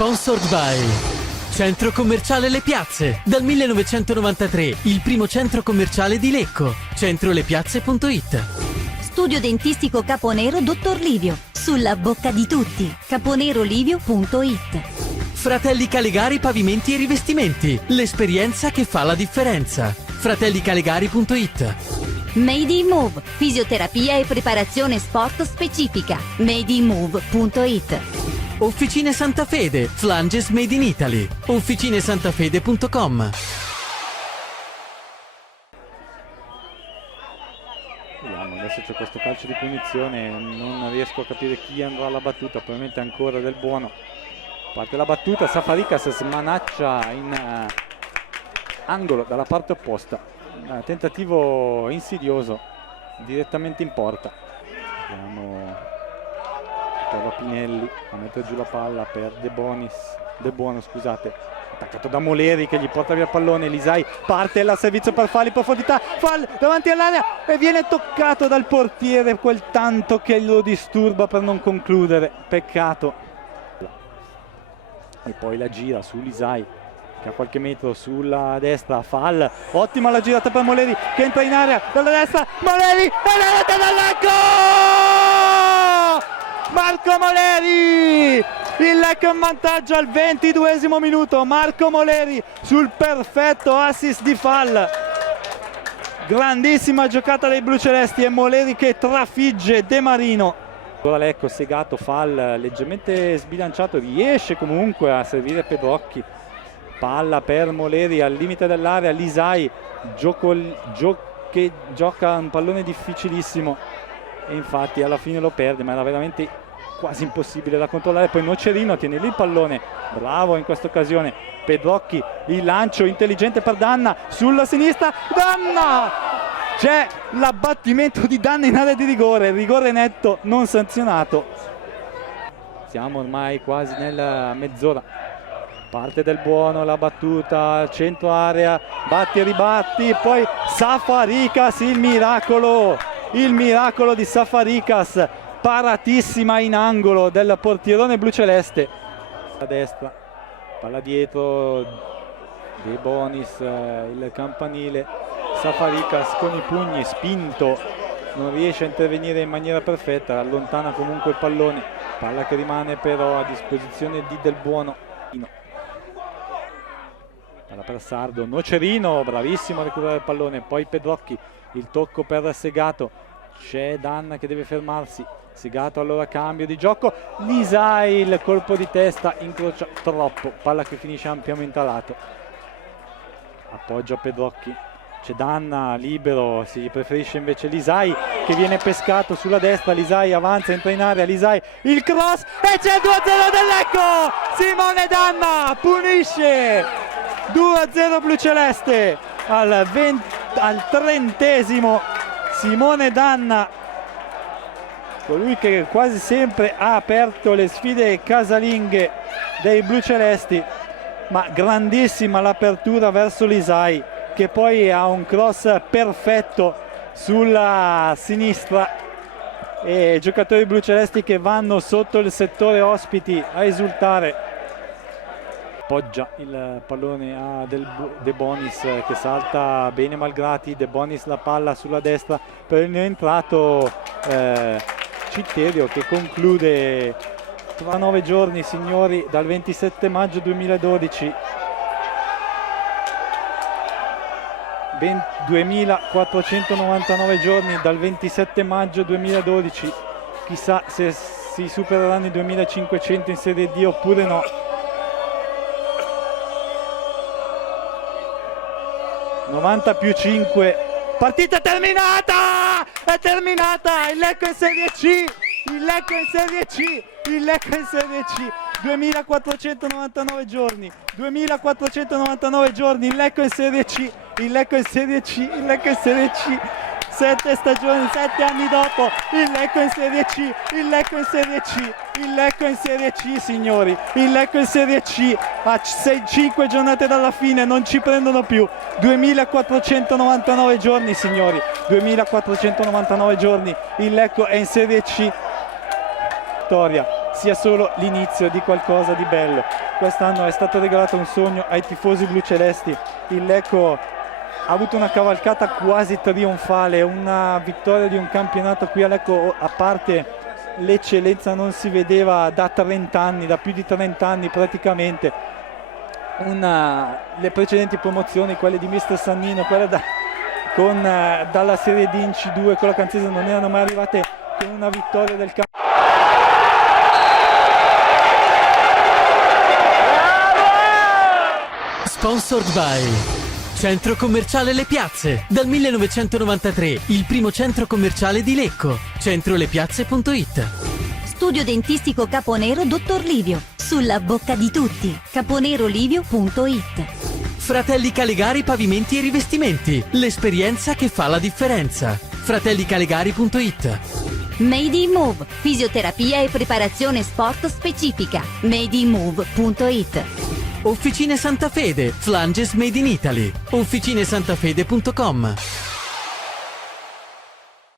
Sponsored by Centro Commerciale Le Piazze. Dal 1993 il primo centro commerciale di Lecco. Centrolepiazze.it. Studio dentistico Caponero Dottor Livio. Sulla bocca di tutti. caponerolivio.it. Fratelli Calegari Pavimenti e Rivestimenti. L'esperienza che fa la differenza. fratellicalegari.it. Made in Move. Fisioterapia e preparazione sport specifica. madeinmove.it. Officine Santa Fede, Flanges Made in Italy. officinesantafede.com. Vediamo, adesso c'è questo calcio di punizione, non riesco a capire chi andrà alla battuta, probabilmente ancora Del Buono. Parte la battuta, Safaricas smanaccia in angolo dalla parte opposta. Tentativo insidioso direttamente in porta. Vediamo Pinelli a mettere giù la palla per De Buono, scusate, attaccato da Moleri che gli porta via il pallone. Lisai parte il servizio per Fall in profondità, Fall davanti all'area e viene toccato dal portiere, quel tanto che lo disturba per non concludere, peccato. E poi la gira su Lisai che a qualche metro sulla destra, Fall, ottima la girata per Moleri che entra in area dalla destra, Moleri e la rete dall'Lecco! Marco Moleri, il Lecco in vantaggio al 22esimo minuto. Marco Moleri sul perfetto assist di Fall. Grandissima giocata dei blucelesti e Moleri che trafigge De Marino. Ora Lecco, Segato, Fall leggermente sbilanciato, riesce comunque a servire Pedrocchi. Palla per Moleri al limite dell'area, Lisai che gioca un pallone difficilissimo e infatti alla fine lo perde, ma era veramente quasi impossibile da controllare. Poi Nocerino tiene lì il pallone, bravo in questa occasione Pedrocchi, il lancio intelligente per Danna sulla sinistra, Danna! C'è l'abbattimento di Danna in area di rigore, rigore netto non sanzionato. Siamo ormai quasi nella mezz'ora. Parte Del Buono, la battuta, centro area, batti e ribatti, poi Safaricas, il miracolo di Safaricas, paratissima in angolo del portierone bluceleste. A destra, palla dietro, De Bonis, il campanile, Safaricas con i pugni, spinto, non riesce a intervenire in maniera perfetta, allontana comunque il pallone, palla che rimane però a disposizione di Del Buono. Palla per Sardo, Nocerino, bravissimo a recuperare il pallone, poi Pedrocchi, il tocco per Segato, c'è Danna che deve fermarsi, Segato allora cambio di gioco, Lisai il colpo di testa, incrocia troppo, palla che finisce ampiamente a lato, appoggia Pedrocchi, c'è Danna libero, si preferisce invece Lisai che viene pescato sulla destra, Lisai avanza, entra in area, Lisai il cross e c'è il 2-0 del Lecco, Simone Danna punisce 2-0 bluceleste al 30esimo. Simone Danna, colui che quasi sempre ha aperto le sfide casalinghe dei blucelesti, ma grandissima l'apertura verso Lisai che poi ha un cross perfetto sulla sinistra e giocatori blucelesti che vanno sotto il settore ospiti a esultare. Appoggia il pallone a De Bonis che salta bene Malgrati, De Bonis la palla sulla destra per il neoentrato Citterio che conclude tra 9 giorni, signori, dal 27 maggio 2012, 2499 giorni dal 27 maggio 2012, chissà se si supereranno i 2500 in Serie D oppure no. +5, partita terminata! È terminata! Il Lecco in Serie C! Il Lecco in Serie C! Il Lecco in Serie C! 2499 giorni! 2499 giorni! Il Lecco in Serie C! Il Lecco in Serie C! Il Lecco in Serie C! 7 stagioni, 7 anni dopo, il Lecco in Serie C, il Lecco in Serie C, il Lecco in Serie C, signori, il Lecco in Serie C, a 5 giornate dalla fine, non ci prendono più, 2499 giorni, signori, 2499 giorni, il Lecco è in Serie C, vittoria sia solo l'inizio di qualcosa di bello. quest'anno è stato regalato un sogno ai tifosi blucelesti. Il Lecco ha avuto una cavalcata quasi trionfale, una vittoria di un campionato qui a Lecco, a parte l'eccellenza, non si vedeva da 30 anni, da più di 30 anni praticamente. Le precedenti promozioni, quelle di Mister Sannino, quelle dalla Serie D in C2 con la Canzese, non erano mai arrivate con una vittoria del campionato. Sponsored by Centro Commerciale Le Piazze. Dal 1993 il primo centro commerciale di Lecco. Centrolepiazze.it. Studio dentistico Caponero Dottor Livio. Sulla bocca di tutti. caponerolivio.it. Fratelli Calegari Pavimenti e Rivestimenti. L'esperienza che fa la differenza. fratellicalegari.it. Made in Move. Fisioterapia e preparazione sport specifica. madeinmove.it. Officine Santa Fede. Flanges made in Italy. officinesantafede.com.